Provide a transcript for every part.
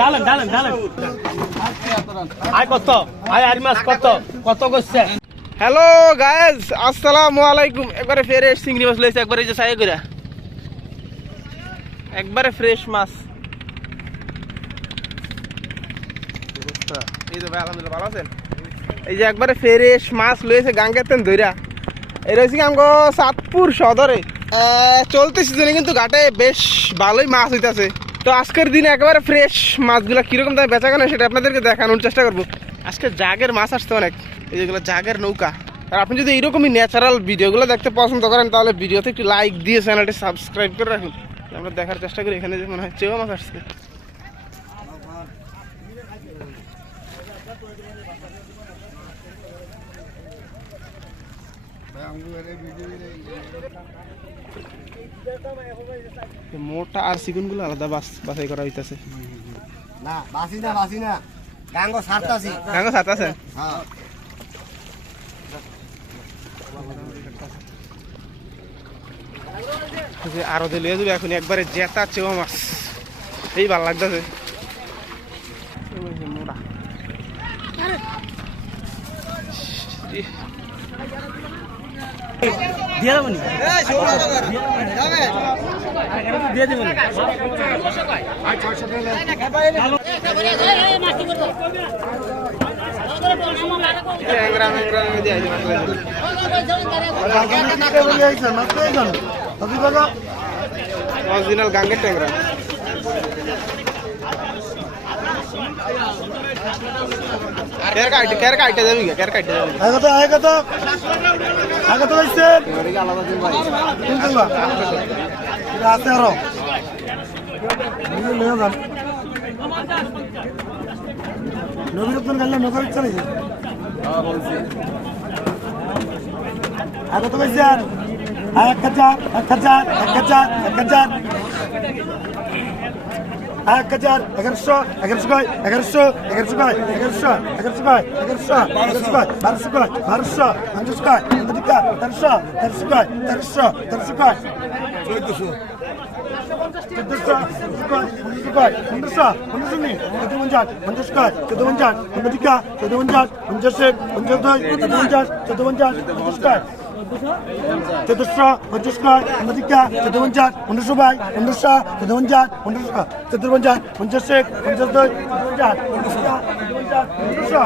ডালেন ডালেন মাছ কত হ্যালো আসসালামু আলাইকুম একবারে ফ্রেশ চিংড়ি মাছ লইছে, একবারে যে সাই করে একবারে ফ্রেশ মাছ। এই যে একবারে ফ্রেশ মাছ রয়েছে কি আমগো সাতপুর সদরে। চলতে সিজনে কিন্তু ঘাটে বেশ ভালোই মাছ হইতাছে। তো আজকের দিনে একেবারে ফ্রেশ মাছগুলো কীরকম দামে বেচা কেন সেটা আপনাদেরকে দেখানোর চেষ্টা করব। আজকে জাগের মাছ আসছে অনেক, এই যেগুলো জাগের নৌকা। আর আপনি যদি এইরকমই ন্যাচারাল ভিডিওগুলো দেখতে পছন্দ করেন, তাহলে ভিডিওতে একটু লাইক দিয়ে চ্যানেলটি সাবস্ক্রাইব করে রাখুন। আমরা দেখার চেষ্টা করি, এখানে যে মনে হয় চেও মাছ আসছে। মোটা আর সিগুনগুলো আলাদা বাস বাছাই করা হইতাছে। না বাসি না বাসি না। গাঙ্গ সারতাছি গাঙ্গো সাথে হ্যাঁ। আরও দিলে যাবে এখন একবারে জেতা চেও মাছ। এই ভালো লাগতেছে মোটা দিয়ে দেবো নি? দিয়ে দেবো। অরিজিনাল গাঙ্গের ট্যাংরা কেয়ার কাটে কেয়ার কাটে যাবি কে কেয়ার কাটে যাবি আগে তো আগে তো আগে তো হইছে আলাদা দিন ভাই কোন দিবা এটা আছে আরও নিয়ে যান নবীরত্ন গেলে নগর চলে যায় আগে তো কইছে আর এক হাজার এক হাজার এক এক হাজার এগারোশো এগারোশো কয় এগারোশো এগারোশো কয় এগারোশো এগারোশো কয় এগারোশো এগারোশো কয় বারোশো কয় বারোশো পঞ্চাশ কয় কয় তেরোশো তেরোশো কয় তেরোশো তেরোশো কয়। চোদ্দশো। পঞ্চাশ পঞ্চাশ পঞ্চাশ চতুর্শো পঞ্চাশ কয় পঞ্চাশিকা পনেরোশো বাই পনেরোশো চতুর্পঞ্চাশ পনেরোশো চতুর্পঞ্চাশ পঞ্চাশ পঞ্চাশ দুই পঞ্চাশ পনেরোশো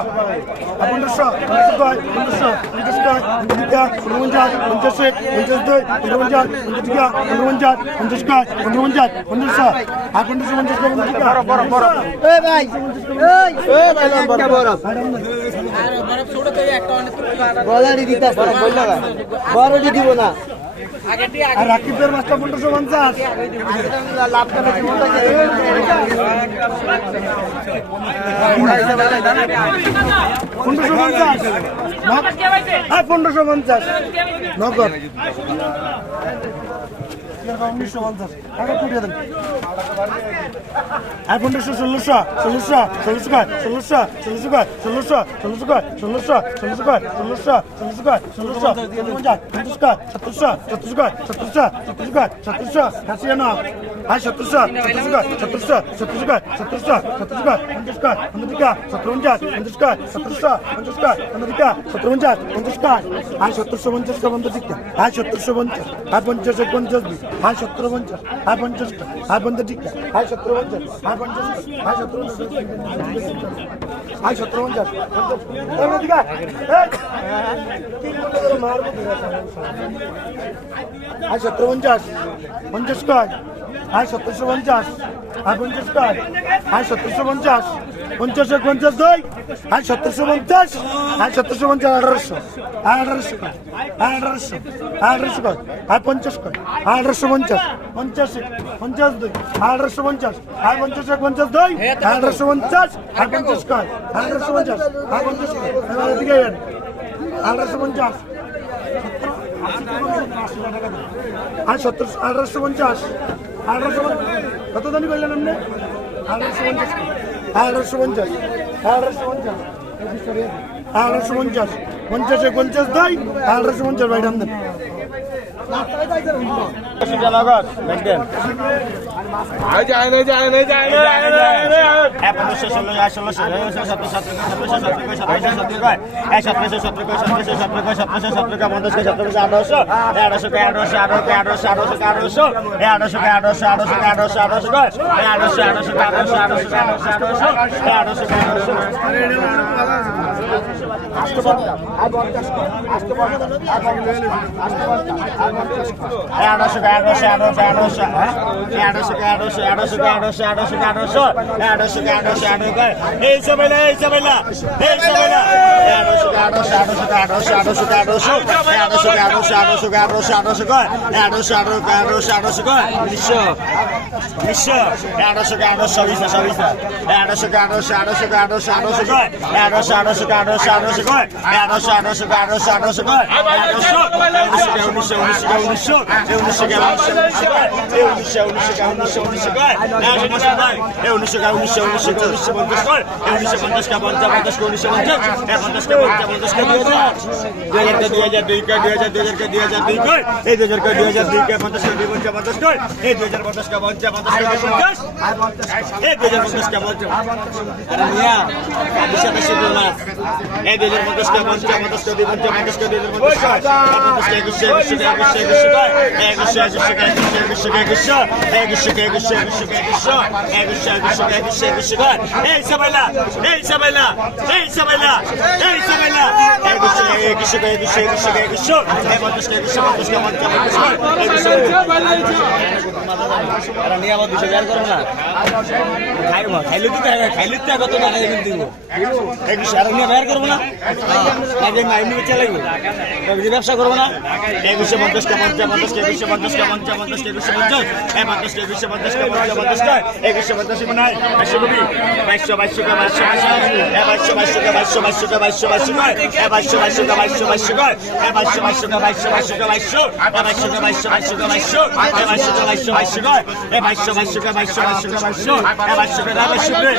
পনেরোশো পনেরোশো কয় পনেরোশো পঞ্চাশ কয় পঞ্চাশিকা পনেরো পঞ্চাশ পঞ্চাশ এক পঞ্চাশ দুই পঞ্চাশ পঞ্চাশিকা পনেরো পঞ্চাশ পঞ্চাশ পনেরো পঞ্চাশ পনেরোশো আর পঞ্চাশ কয় পঞ্চাশিকা বড় বড়টি দিব না আর রাকিবের মাছটা পনেরোশো পঞ্চাশ। পনেরোশো পঞ্চাশ। হ্যাঁ পনেরোশো পঞ্চাশ। নগদ। উনিশশো পঞ্চাশ টাকা কুটিয়ে দেন আর পনেরোশো ষোলোশো ষোলোশো ষোলোশো কয় ষোলোশো ষোলোশো কয় ষোলোশো ষোলোশো কয় ষোলোশো ষোলোশো কয় ষোলোশো ষোলোশো কয় ষোলোশো পঞ্চাশ পঞ্চাশ কয় সতেরোশো সতেরোশো কয় সতেরোশো সতেরোশো কয় সতেরোশো কাশিয়ানো আর সতেরোশো সতেরোশো কয় সতেরোশো সতেরোশো কয় সতেরোশো সতেরোশো কয় পঞ্চাশ কয় পঞ্চাশিকা সতেরো পঞ্চাশ পঞ্চাশ কয় সতেরোশো পঞ্চাশ কয় পঞ্চাশিকা সতেরো পঞ্চাশ পঞ্চাশ কয় আর সতেরোশো পঞ্চাশ কয় পঞ্চাশিকা আর সতেরোশো পঞ্চাশ আর পঞ্চাশ এক পঞ্চাশ হাই সত্তর পঞ্চাশ। হাই পঞ্চাশ। হাই পঞ্চাশ ঠিক। হাই সত্তর পঞ্চাশ। হাই পঞ্চাশ। হাই সত্তর হাই সত্তর পঞ্চাশ। হাই সত্তর পঞ্চাশ। পঞ্চাশ কয়? হাই সতেরোশো পঞ্চাশ। হাই পঞ্চাশ কয়? হাই সতেরোশো পঞ্চাশ। পঞ্চাশ পঞ্চাশ দুই আয় সত্তরশো পঞ্চাশ আয় সত্তরশো পঞ্চাশ আঠারোশো। আয় আঠারোশো কয় আয় আঠারোশো আয় আঠারোশো কয় আয় পঞ্চাশ কয় আয় আঠারোশো পঞ্চাশ পঞ্চাশ পঞ্চাশ দুই আয় আঠারোশো পঞ্চাশ আয় পঞ্চাশ এক পঞ্চাশ দুই আয় আঠারোশো পঞ্চাশ আয় পঞ্চাশ কয় আয় আঠারোশো পঞ্চাশ আয় পঞ্চাশ কয় এদিকে আঠারোশো পঞ্চাশ। আর সত্তর আঠারোশো পঞ্চাশ। আঠারোশো কত দানি করলেন আপনি? আঠারোশো পঞ্চাশ আঠারোশো পঞ্চাশ আঠারোশো পঞ্চাশ। আঠারোশো পঞ্চাশ পঞ্চাশে পঞ্চাশ দেয় আঠারোশো পঞ্চাশ বাইরে আঠারোশো পনেরোশো ষোলো ষোলোশো ষোলোশো সতেরো সতেরো সতেরোশো সতেরো সতেরো সতেরো সতেরো সতেরো সতেরো সতেরো পঞ্চাশ সতেরোশো আঠারোশো আঠারোশো আঠারোশো আঠারোশো আঠারোশো আঠারোশো আঠারোশো আঠারোশো আঠারোশো আঠারোশো আঠারোশো আঠারোশো আঠারোশো আঠারোশো আঠারোশো আঠারোশো আঠারোশো আঠারোশো এই এই সবাই না এই সবাই না এগারোশো এগারোশো এগারোশো এগারোশো এগারোশো এগারোশো এগারোশো এগারোশো এগারোশো এগারোশো এগারোশো কয় এগারোশো এগারোশো এগারোশো কয় উনিশশো উনিশশো 十下 উনিশশো উনিশশো উনিশশো উনিশশো উনিশশো উনিশশো উনিশশো কয় উনিশশো উনিশশো উনিশশো উনিশশো পঞ্চাশ কয় উনিশশো পঞ্চাশ কা পঞ্চাশ পঞ্চাশ উনিশশো পঞ্চাশ পঞ্চাশ কা পঞ্চাশ পঞ্চাশ কা দুই হাজার দুই হাজার দুই কা দুই হাজার দুই হাজার দুই হাজার দুই কয় এই দুই হাজার কা দুই হাজার দুই কা পঞ্চাশ কা দুই পঞ্চাশ পঞ্চাশ কয় এই দুই হাজার পঞ্চাশ কা পঞ্চাশ পঞ্চাশ কা পঞ্চাশ এই দুই হাজার পঞ্চাশ কা পঞ্চাশ এই দুই হাজার পঞ্চাশ কা পঞ্চাশ পঞ্চাশ কা দুই পঞ্চাশ পঞ্চাশ কা দুই হাজার পঞ্চাশ কয় পঞ্চাশ কা একুশশো একুশশো কা একুশশো একুশশো কয় একুশশো shot. Egg shook, egg shook, egg shook, egg shot. Egg shook, egg shook, egg shook, egg shot. Hey, Sabella. Hey, Sabella. Hey, Sabella. Hey, Sabella. একুশশো একুশশো একুশশো একুশশো এই পঞ্চাশ কা একুশশো পঞ্চাশ কা পঞ্চাশ একুশশো নিয়ে আবার দুশো বের করো না খাই খাইলে তো খাইলে তো কত টাকা দেবেন দিব একুশশো আর নিয়ে বের করব না এমনি বেচা লাগবে ব্যবসা করব না একুশশো পঞ্চাশ কা পঞ্চাশ পঞ্চাশ কে একুশশো পঞ্চাশ কা পঞ্চাশ পঞ্চাশ কে একুশশো পঞ্চাশ এ পঞ্চাশ কে একুশশো পঞ্চাশ কা পঞ্চাশ পঞ্চাশ কা একুশশো পঞ্চাশ নাই বাইশশো কবি বাইশশো বাইশশো বাইশশো বাইশশো এ বাইশশো বাইশশো বাইশশো বাইশশো বাইশশো বাইশশো কয় এ বাইশশো বাইশশো কা বাইশশো বাইশশো কয় এ বাইশশো বাইশশো কা বাইশশো বাইশশো কা বাইশশো এ বাইশশো কা বাইশশো বাইশশো কা বাইশশো এ বাইশশো কা বাইশশো বাইশশো কয় এ বাইশশো বাইশশো কা বাইশশো বাইশশো কা বাইশশো এ বাইশশো কা বাইশশো কে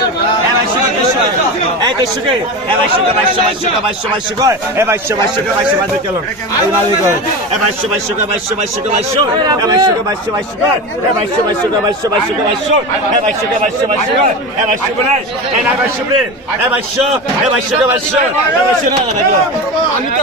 এ বাইশশো কা বাইশশো এ বাইশশো কে এ বাইশশো কা বাইশশো বাইশশো কা বাইশশো বাইশশো কয় এ বাইশশো বাইশশো কা বাইশশো বাইশশো কেন এই মালিক কয় এ বাইশশো বাইশশো কা বাইশশো বাইশশো কা বাইশশো এ বাইশশো কা বাইশশো বাইশশো কয় এ বাইশশো বাইশশো কা বাইশশো বাইশশো কা বাইশশো এ বাইশশো কা বাইশশো বাইশশো কয় এ বাইশশো কোনাই এ না বাইশশো রে এ বাইশশো এ বাইশশো কা বাইশশো এ বাইশশো না না বাইশশো আমি তো আপনার সাথে কিশোরী এক পঁচিশশো ছাব্বিশ ষাট ছাব্বিশ ষাট সাতাশ ষাট সাতাশ ষাট সাতাশ ষাট সাতাশ কর আড়াইশো ভাই আড়াইশো আড়াইশো আড়াইশো বের করেন আড়াইশো ভাই আড়াইশো আড়াইশো ভাই আড়াইশো আড়াইশো ভাই আড়াইশো আড়াইশো ভাই আড়াইশো আড়াইশো ভাই আড়াইশো আড়াইশো কর আড়াইশো ভাই আড়াইশো আড়াইশো ভাই আড়াইশো আড়াইশো কর আড়াইশো ভাই আড়াইশো আড়াইশো ভাই আড়াইশো আড়াইশো ভাই আড়াইশো আড়াইশো ভাই আড়াইশো আড়াইশো ভাই আড়াইশো আড়াইশো কর আড়াইশো ভাই আড়াইশো আড়াইশো কর আড়াইশো ভাই আড়াইশো আড়াইশো কর আড়াইশো আড়াইশো ভাই আড়াইশো আড়াইশো ভাই দেখো মানে এই মাছ দেখো মাছ দেখো এই মাছ দেখো আড়াইশো ভাই আড়াইশো আড়াইশো ভাই আড়াইশো এই কাকার দুই হাজার টাকা দিচ্ছেন আপনি মাছ পাবেন একুশশো পঞ্চাশ টাকা আর হলো আরও টাকা একশো পাঁচ টাকা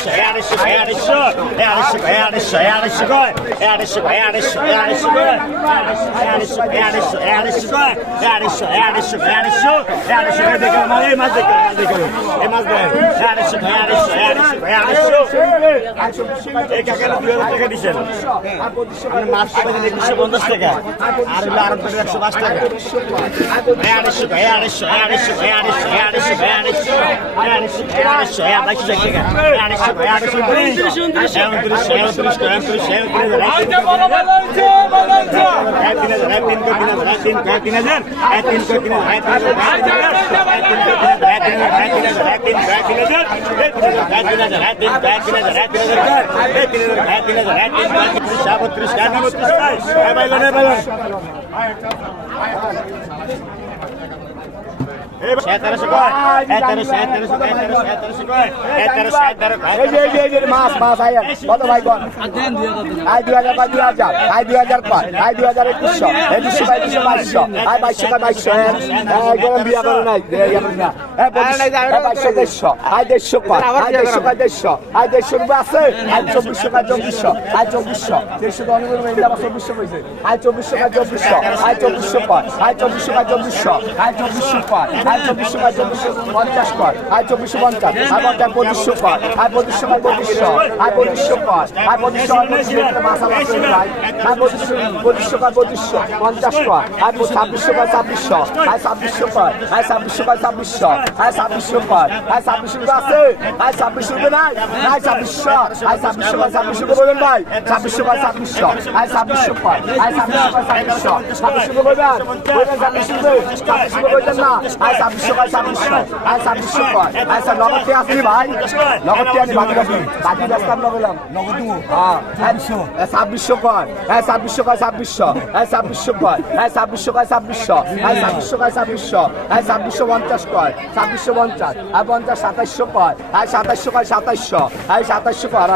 Ela chegou, ela chegou, ela chegou, ela chegou, আড়াইশো এ আড়াইশো এ আড়াইশো আড়াইশো এ আড়াইশো এ আড়াইশো এ আড়াইশো এ আড়াইশো এ আড়াইশো এ আড়াইশো এ দেখো আমার এই মাছ দেখো মাছ দেখো এই মাছ দেখো এ আড়াইশো এ আড়াইশো এ আড়াইশো এ আড়াইশো এই কাকারা দুই হাজার টাকা দিচ্ছেন আপনি মাছ টাকা দিলে দুশো পঞ্চাশ আড়াইশো আড়াইশো আড়াইশো আড়াইশো আড়াইশো এ সাবত্রিশ মাছ মাছ আয় কত ভাই কন আয় দুই হাজার বা দুই হাজার আয় দুই হাজার পাঁচ আয় দুই হাজার একুশশো একুশশো বা একুশশো বাইশশো আয় বাইশশো বা বাইশশো হ্যাঁ গরম বিয়া করে নাই বাইশশো দেড়শো আয় দেড়শো পাঁচ আয় দেড়শো বা দেড়শো আয় দেড়শো রুপে আছে আয় চব্বিশশো বা চব্বিশশো আয় চব্বিশশো দেড়শো তো অনেক চব্বিশশো চব্বিশশো বাই চব্বিশশো পঞ্চাশ কর আয় চব্বিশশো পঞ্চাশ আয় পঞ্চাশ পঁচিশশো কর আয় পঁচিশশো বাই পঁচিশশো আয় পঁচিশশো কর আয় পঁচিশশো বাই পঁচিশশো আয় পঁচিশশো পঁচিশশো বাই পঞ্চাশ কর আয় ছাব্বিশশো বাই ছাব্বিশশো আয় ছাব্বিশশো কর আয় ছাব্বিশশো বাই ছাব্বিশশো আয় ছাব্বিশশো কর আয় ছাব্বিশ রুপে আয় ছাব্বিশ রুপে নাই আয় ছাব্বিশশো আয় ছাব্বিশশো বাই ছাব্বিশশো বলবেন ভাই ছাব্বিশশো বাই ছাব্বিশশো আয় ছাব্বিশশো কর আয় ছাব্বিশ রুপে ছাব্বিশ না ছাব্বিশশো কয় ছাব্বিশশো দেবো হ্যাঁ ছাব্বিশশো কয় হ্যাঁ ছাব্বিশশো হ্যাঁ ছাব্বিশশো কয় হ্যাঁ ছাব্বিশশো কয় ছাব্বিশশো হ্যাঁ ছাব্বিশশো কয় ছাব্বিশশো হ্যাঁ ছাব্বিশশো পঞ্চাশ কয় ছাব্বিশশো পঞ্চাশ হ্যাঁ পঞ্চাশ সাতাইশশো কয় হ্যাঁ সাতাইশশো কয় সাতাইশশো হ্যাঁ সাতাইশশো কয় আর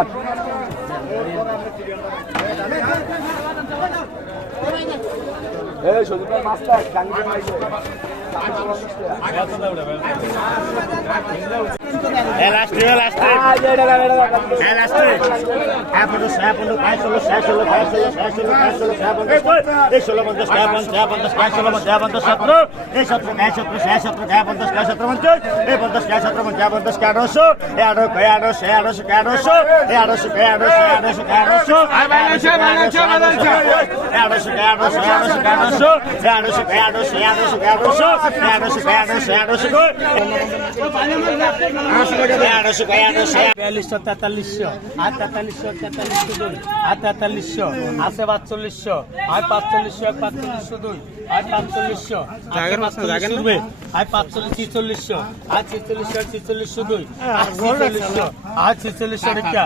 মাস্টার লাস্টে লাস্টে হ্যাঁ লাস্টে হ্যাঁ পঞ্চাশ হ্যাঁ পঞ্চাশ হ্যাঁ ষোলো হ্যাঁ ষোলো হ্যাঁ ষোলো হ্যাঁ ষোলো হ্যাঁ ষোলো হ্যাঁ পঞ্চাশ এই ষোলো পঞ্চাশ হ্যাঁ পঞ্চাশ হ্যাঁ পঞ্চাশ হ্যাঁ ষোলো হ্যাঁ পঞ্চাশ সতেরো এই সতেরো হ্যাঁ সতেরো হ্যাঁ সতেরো হ্যাঁ পঞ্চাশ হ্যাঁ সতেরো পঞ্চাশ এই পঞ্চাশ হ্যাঁ সতেরো পঞ্চাশ পঞ্চাশ আঠারোশো এই আঠারো এই আঠারোশো এই আঠারোশো আঠারোশো এই আঠারোশো এই আঠারোশো আঠারোশো আঠারোশো আঠারোশো আঠারোশো আঠারোশো আঠারোশো আঠারোশো আঠারোশো আঠারোশো আঠারোশো আঠারোশো আঠারোশো আঠারোশো আঠারোশো আঠারোশো আঠারোশো বিয়াল্লিশশো তেতাল্লিশশো আর তেতাল্লিশশো তেতাল্লিশশো দুই আর তেতাল্লিশশো আছে পাঁচচল্লিশশো আর পাঁচচল্লিশশো পাঁচচল্লিশশো দুই আর পাঁচচল্লিশশো দুই পাঁচচল্লিশ ছিচল্লিশশো। আর ছিচল্লিশশো এক ছিচল্লিশশো দুই। আর ছিচল্লিশশো আর ছিচল্লিশশো রেখা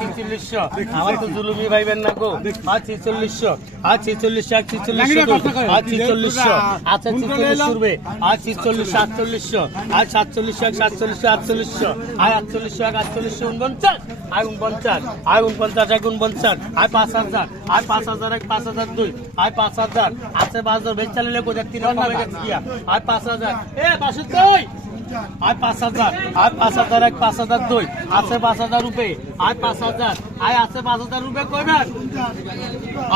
ছিচল্লিশশো। আমার তো জুলুমি ভাইবেন না গো। আর ছিচল্লিশশো আর ছিচল্লিশশো এক ছিচল্লিশশো দুই। আর ছিচল্লিশশো। আছে ছিচল্লিশ উঠবে আর ছিচল্লিশশো আটচল্লিশশো। আর সাতচল্লিশশো এক সাতচল্লিশশো আটচল্লিশশো। আর আটচল্লিশশো এক আটচল্লিশশো উনপঞ্চাশ। আর উনপঞ্চাশ। আর উনপঞ্চাশ এক উনপঞ্চাশ। আর পাঁচ হাজার। আর পাঁচ হাজার এক পাঁচ হাজার দুই। আর পাঁচ হাজার। আছে পাঁচ হাজার বেশ চালিয়ে তিন হয়ে গেছে আর পাঁচ হাজার। এ পাঁচশো দুই। আর পাঁচ হাজার আর পাঁচ হাজার, এক পাঁচ হাজার দুই। আছে পাঁচ হাজার রুপে। আর পাঁচ হাজার আর আছে পাঁচ হাজার রুপে কইবেন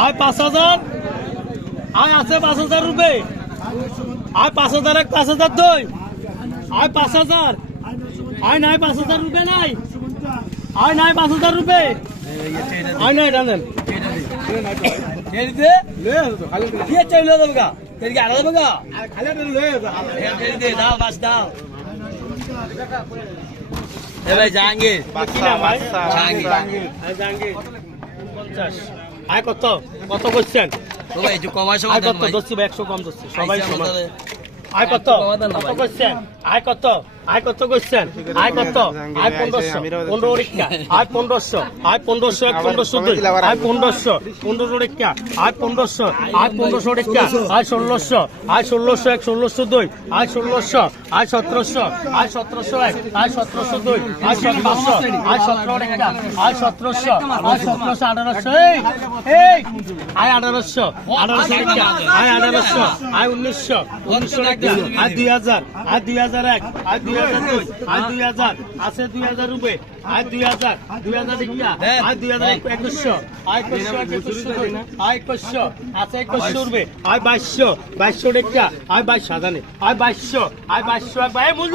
আর পাঁচ হাজার আর আছে পাঁচ হাজার রুপে। আর পাঁচ হাজার, এক পাঁচ হাজার দুই। আর পাঁচ হাজার, আয় নাই পাঁচ হাজার রুপে নাই। আয় নাই পাঁচ হাজার রুপে। আয় নাই তেরকে আলাদা দেবো খালি লয়ে দাও বাস দাও। এ ভাই জাহাঙ্গীর। জাহাঙ্গীর। পঞ্চাশ। আয় কত? কত করছেন? আয় কত? দশ একশো কম ধরছে সবাই আয় কত? কত করছেন? আয় কত? আয় কত করছেন আয় কত? আয় পনেরোশো। পনেরো রিক্কা। আয় পনেরোশো। আয় পনেরোশো এক, পনেরোশো দুই। আয় পনেরোশো। পনেরো রিক্কা। আয় পনেরোশো। আয় পনেরোশো রিক্কা। আয় ষোলোশো। আয় ষোলোশো এক, ষোলোশো দুই। আয় ষোলোশো। আয় সতেরোশো। আয় সতেরোশো এক। আয় সতেরোশো দুই। আয় সতেরোশো। আয় সতেরো রিক্কা। আয় সতেরোশো। আয় সতেরোশো আঠারোশো। এই। আয় আঠারোশো। আঠারোশো রিক্কা। আয় আঠারোশো। আয় উনিশশো। উনিশশো রিক্কা। আয় দুই হাজার। আয় দুই হাজার এক। আয় দুই আর দুই হাজার আছে দুই দুই দুই দুই আছে বাইশ। সাজানে আর বাইশশো আর বাইশশো আর বাইশ মূল্য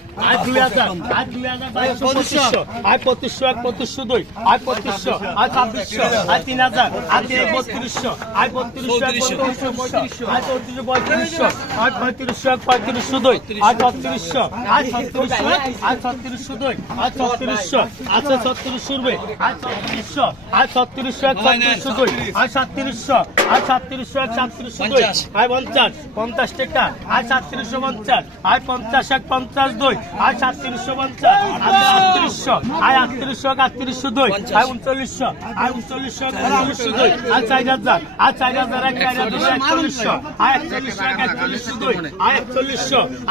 আয় দুই হাজার আয় দুই হাজার বাইশশো পঁচিশশো। আয় পঁচিশশো এক পঁচিশশো দুই আয় পঁচিশশো আয় ছাব্বিশশো আয় তিন হাজার আয় তিন বত্রিশশো আয় বত্রিশশো এক বত্রিশশো আয় চৌত্রিশশো পঁয়ত্রিশশো আয় পঁয়ত্রিশশো এক পঁয়ত্রিশশো দুই আয় ছত্রিশশো আয় ছত্রিশশো আয় ছত্রিশশো দুই আয় ছত্রিশশো আছে ছত্রিশশো রুবে আয় ছত্রিশশো আয় ছত্রিশশো এক ছত্রিশশো দুই আয় সাতত্রিশশো আয় সাতত্রিশশো এক সাতত্রিশশো দুই আয় পঞ্চাশ পঞ্চাশ টাকা আয় সাতত্রিশশো পঞ্চাশ আয় পঞ্চাশ এক পঞ্চাশ দুই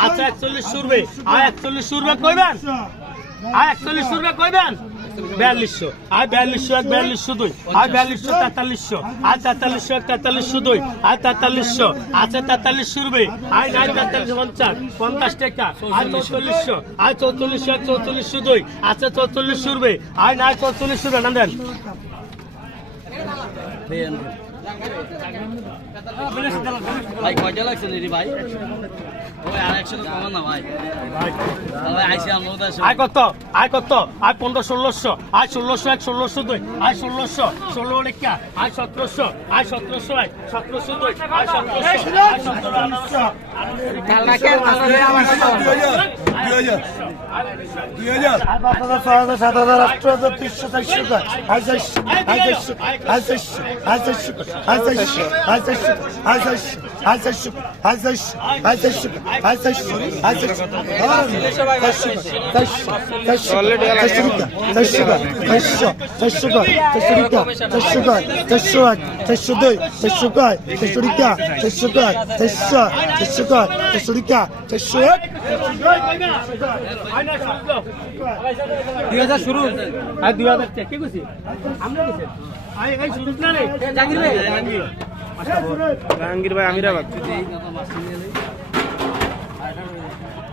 আয় একচল্লিশ সুরবে আয় একচল্লিশ সুরবে কইবেন? আয় একচল্লিশ সুরবে কইবেন? বিয়াল্লিশশো। আয় বিয়াল্লিশশো এক, বিয়াল্লিশশো দুই। আয় বিয়াল্লিশশো তেতাল্লিশশো। আয় তেতাল্লিশশো এক, তেতাল্লিশশো দুই। আয় তেতাল্লিশশো। আছে তেতাল্লিশ সুরবে আয় নাই তেতাল্লিশ পঞ্চাশ। পঞ্চাশ টাকা। আয় চৌচল্লিশশো। আয় চৌচল্লিশশো এক চৌচল্লিশশো দুই। আছে চৌচল্লিশ সুরবে আয় নাই চৌচল্লিশ সুরবে না দেন। ভাই, কয়টা লাগছে ভাই? ওই আর একশো কমান না ভাই ভাই আইসি আমরা তো আয় কত আয় কত আয় পনেরো ষোলোশো আয় ষোলোশো এক ষোলোশো দুই আয় ষোলোশো ষোলো রেখা আয় সতেরোশো আয় সতেরোশো এক সতেরোশো দুই আয় সতেরোশো সাত হাজার আট হাজার তিনশো চারশো আয় চারশো আয় চারশো আয় চারশো আয় চারশো আয় চারশো আয় চারশো আয় চারশো আয় চারশো هذا الشكر هذا الشكر هذا الشكر هذا الشكر هذا الشكر দুই হাজার শুরু আর দুই হাজার কি করছি আমরা জাহাঙ্গীর ভাই জাহাঙ্গীর জাহাঙ্গীর ভাই আমিরাবাদ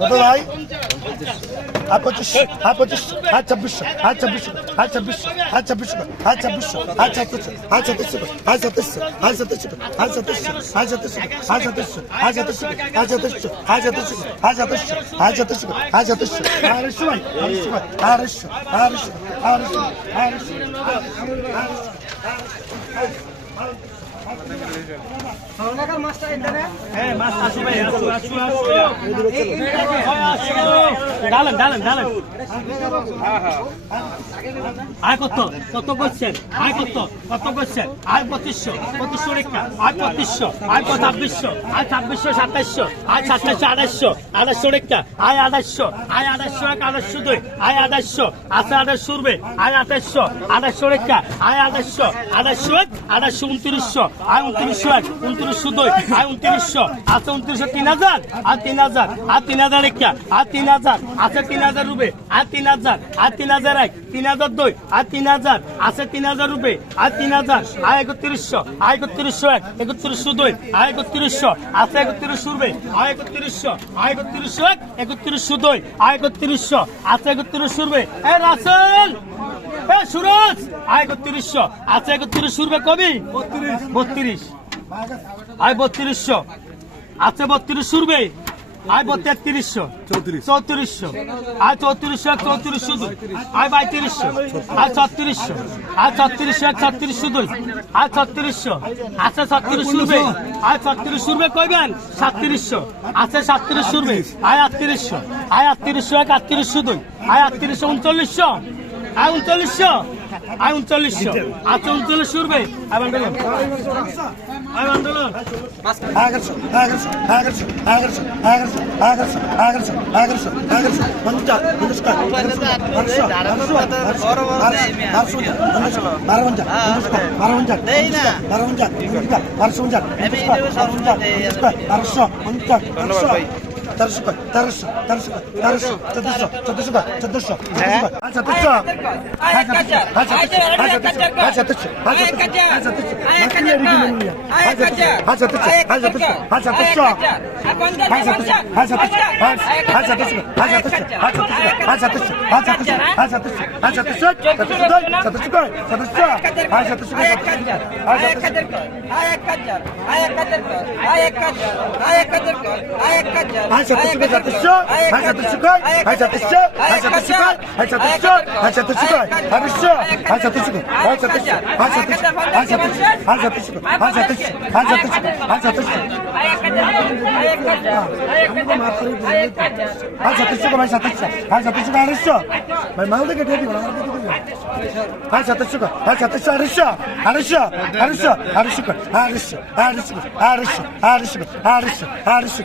কত ভাই আর পঁচিশশো আর পঁচিশশো আর ছাব্বিশশো আর ছাব্বিশশো আর ছাব্বিশশো আর ছাব্বিশশো আর ছাব্বিশশো আর ছাত্রিশশো আর ছাত্রিশশো আর ছাত্রিশশো আর ছাত্রিশশো আর ছাত্রিশশো আর ছাত্রিশশো আর ছাত্রিশশো আর ছাত্রিশশো আর ছাত্রিশশো আর ছাত্রিশশো আর ছাত্রিশশো আর ছাত্রিশশো আর ছাত্রিশশো আড়াইশো ভাই আড়াইশো ভাই আড়াইশো আড়াইশো আড়াইশো আড়াইশো হ্যাঁ মাছ ডালেন ডালেন ডালেন আয় কত কত করছেন? আয় কত কত করছেন? আয় পঁচিশশো পঁচিশশো রেখা আয় পঁচিশশো আয় ছাব্বিশশো আয় ছাব্বিশশো সাতাইশশো আয় সাতাইশশো আড়াইশো আড়াইশো রেখা আয় আড়াইশো আয় আড়াইশো এক আড়াইশো দুই। আয় আড়াইশো আছে আড়াইশো উঠবে আয় আঠাইশো আড়াইশো রেখা আয় আড়াইশো আড়াইশো এক আড়াইশো উনত্রিশশো। আয় উনত্রিশশো এক উনত্রিশশো দুই আয় উনত্রিশশো। আছে উনত্রিশশো তিন হাজার, আর তিন হাজার, আর তিন হাজার রেখা আর তিন হাজার, আছে তিন হাজার রুপে, আর তিন হাজার, আর তিন হাজার এক, তিন হাজার দুই, আর তিন হাজার, আছে তিন হাজার রুপে, আর তিন হাজার, আর একত্রিশশো আয় একত্রিশশো এক একত্রিশশো দুই আয় একত্রিশশো, আছে একত্রিশশো রুপে আয় একত্রিশশো আয় একত্রিশশো এক একত্রিশশো দুই আয় একত্রিশশো, আছে একত্রিশশো রুপে। এ রাসেল, এ সুরজ আয় একত্রিশশো, আছে একত্রিশশো রুপে কবি? বত্রিশ। বত্রিশ। আয় বত্রিশশো। আছে বত্রিশশো রুপে? আয় তেত্রিশশো। চৌত্রিশশো। আয় চৌত্রিশশো এক চৌত্রিশশো দুই। আয় বাইত্রিশশো। আয় ছত্রিশশো। আয় ছত্রিশশো এক ছত্রিশশো দুই। আয় ছত্রিশশো। আছে ছত্রিশশো রুপে? আয় ছত্রিশশো রুপে কইবেন? সাতত্রিশশো। আছে সাতত্রিশশো রুপে? আয় আটত্রিশশো। আয় আটত্রিশশো এক আটত্রিশশো দুই। আয় আটত্রিশশো উনচল্লিশশো। আয় উনচল্লিশশো। আয় উনচল্লিশশো আচ্ছা উনচল্লিশশো রুপে আয় বান্ডলন আয় তেরোশো কয় তেরোশো তেরোশো কয় তেরোশো চোদ্দশো চোদ্দশো কয় চোদ্দশো চোদ্দশো কয় সতেরোশো আয় কাজার আয় কাজার আয় কাজার আয় কাজার আয় কাজার আয় কাজার এগারোশো এগারোশো এগারোশো এগারোশো এগারোশো পঞ্চাশ পঞ্চাশ বারোশো বারোশো বারোশো বারোশো পঞ্চাশ বারো পঞ্চাশ বারো পঞ্চাশ বারো পঞ্চাশ বারোশো পঞ্চাশ বারোশো পঞ্চাশ বারোশো তেরোশো তেরোশো তেরোশো তেরোশো চোদ্দশো চোদ্দশো চোদ্দশো চোদ্দশো মাল থেকে ঢেকে ভাই সাতাশশো কর ভাই সাতাশশো আড়াইশো আড়াইশো আড়াইশো আড়াইশো কর আড়াইশো আড়াইশো আড়াইশো আড়াইশো আড়াইশো আড়াইশো